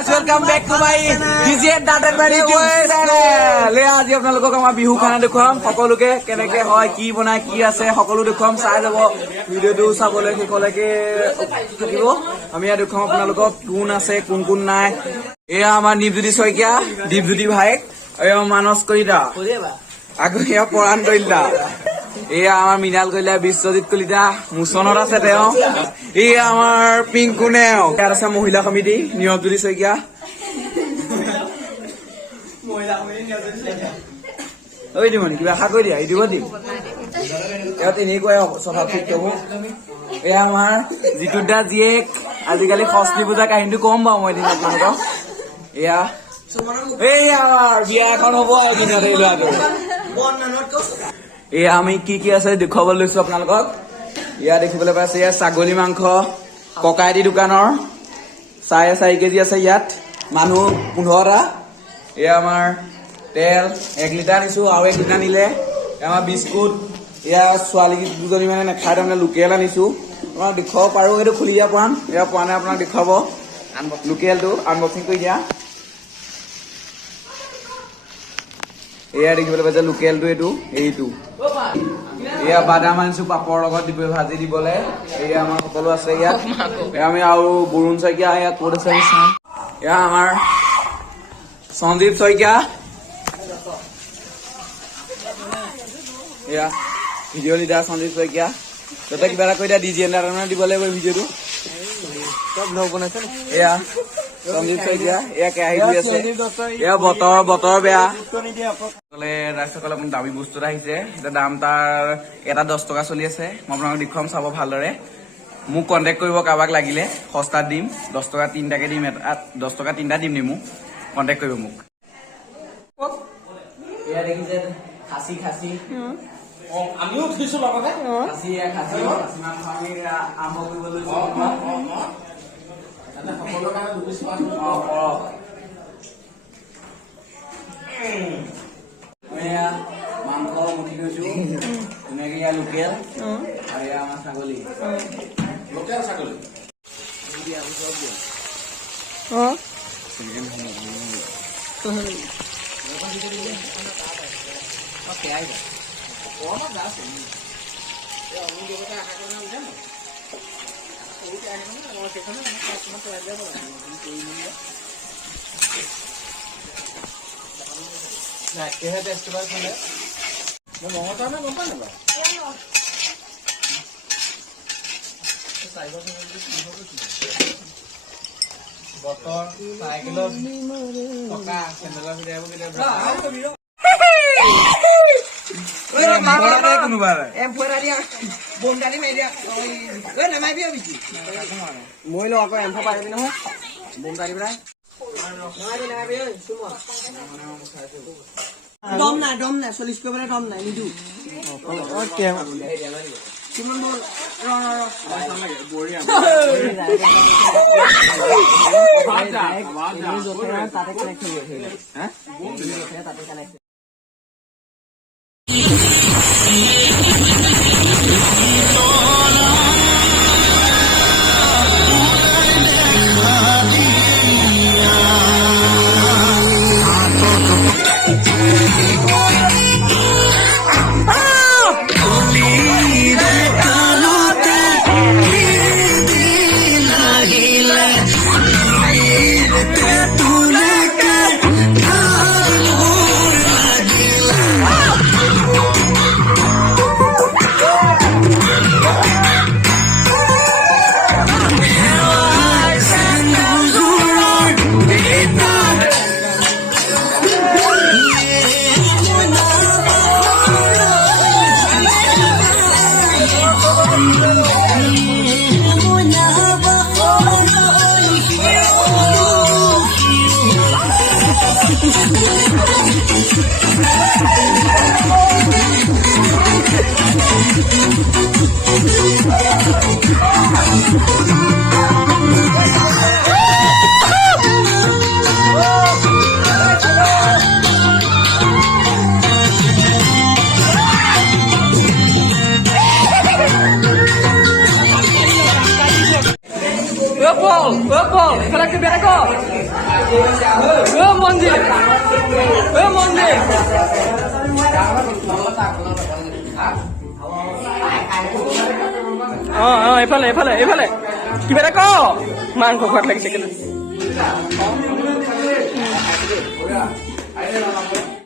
Welcome back to my DJ Dadan Bari channel. আজি আপোনালোকক আমাৰ বিহু খানা দেখুৱাম সকলোকে কেনেকে হয় কি বনাই কি আছে সকলো দেখুৱাম চাই যাব ভিডিওটো চাবলৈ শেষলৈকে থাকিব আমি ইয়াত দেখুৱাম আপোনালোকক কোন আছে কোন নাই এয়া আমাৰ দীপজ্যোতি শইকীয়া দীপজ্যোতি ভাইক এয়া মানস কলিতা আকৌ এয়া পৰাণ কলিতা এয়া আমাৰ মৃণাল কলিতা বিশ্বজিৎ কলিতা মুছনত আছে তেওঁ এয়া আমাৰ পিংকু নেও ইয়াত আছে মহিলা সমিতি নিয়মজ্যোতি শইকীয়া ঐ দিমনি কিবা আশা কৰি দিয়া দিব দিম এয়া তেনেকুৱাই স্বভাৱ ঠিক হ'ব এয়া আমাৰ জিতুৰ দা জীয়েক আজিকালি ষষ্ঠী পূজা কাহিনীটো কম বাৰু মই দিনত আপোনালোকক এয়া এয়া আমাৰ বিয়া এখন হ'ব এদিনত এই ল'ৰাটো এয়া আমি কি আছে দেখুৱাবলৈ লৈছো আপোনালোকক এয়া দেখিবলৈ পাইছে এয়া ছাগলী মাংস ককাইদি দোকানৰ 4.5 কেজি আছে ইয়াত মানুহ 15টা এয়া আমাৰ তেল 1 লিটাৰ নিছো আৰু 1 লিটাৰ নিলে আমাৰ বিস্কুট এয়া ছোৱালী দুজনী মানে নেখাই তাৰমানে লোকেল আনিছো আপোনাক দেখুৱাব পাৰো এইটো খুলি দিয়া পোৱা এয়া পোৱা নাই আপোনাক দেখুৱাব লোকেলটো আনবক্সিং কৰি দিয়া এয়া দেখিবলৈ পাইছে লোকেলটো এইটো এয়া বাদাম আনিছো পাপৰ লগত দিব ভাজি দিবলৈ এয়া আমাৰ সকলো আছে ইয়াত আমি আৰু বৰুণ শইকীয়া ইয়াত ক'ত আছে চাম এয়া আমাৰ সঞ্জীৱ শইকীয়া এয়া ভিডিঅ' লিডাৰ সঞ্জীৱ শইকীয়া ততে কিবা এটা কৈ দিয়া ডিজি এণ্টাৰটেইনমেণ্ট দিব লাগিব ভিডিঅ'টো এয়া সঞ্জীৱ শইকীয়া এয়া কেৰাহী ধুই আছে এয়া বতৰ বেয়া ৰাইজসকলে আপুনি দামী বস্তু এটা আহিছে এতিয়া দাম তাৰ এটা 10 টকা চলি আছে মই আপোনাক দেখুৱাম চাব ভালদৰে মোক কণ্টেক্ট কৰিব কাৰোবাক লাগিলে সস্তাত দিম 10 টকা 3টাকে দিম 10 টকা 3টা দিম নি মোক কণ্টেক্ট কৰিব মোক এয়া দেখিছে খাচী আমিও উঠিছো লগতে খাচী মাংস আমি আৰম্ভ কৰিব লৈছো সকলো কাৰণে দুপিছ মাংস মুঠি লৈছো ধুনীয়াকে ইয়াৰ লোকেল আৰু এয়া আমাৰ ছাগলী লোকেল ছাগলী বতৰ চাইকেলত টকা চেণ্ডেলৰ মই আকৌ এম্ফ পাৰিবি নহয় বোম পাৰিবি নাই দম নাই 40 কৰিবলৈ দম নাই নিদু কিমান তাতে connect Purple, purple, kalau ke biar aku. এইফালে এইফালে এইফালে কিবা এটা ক মাংস খোৱাত লাগিছে কেলে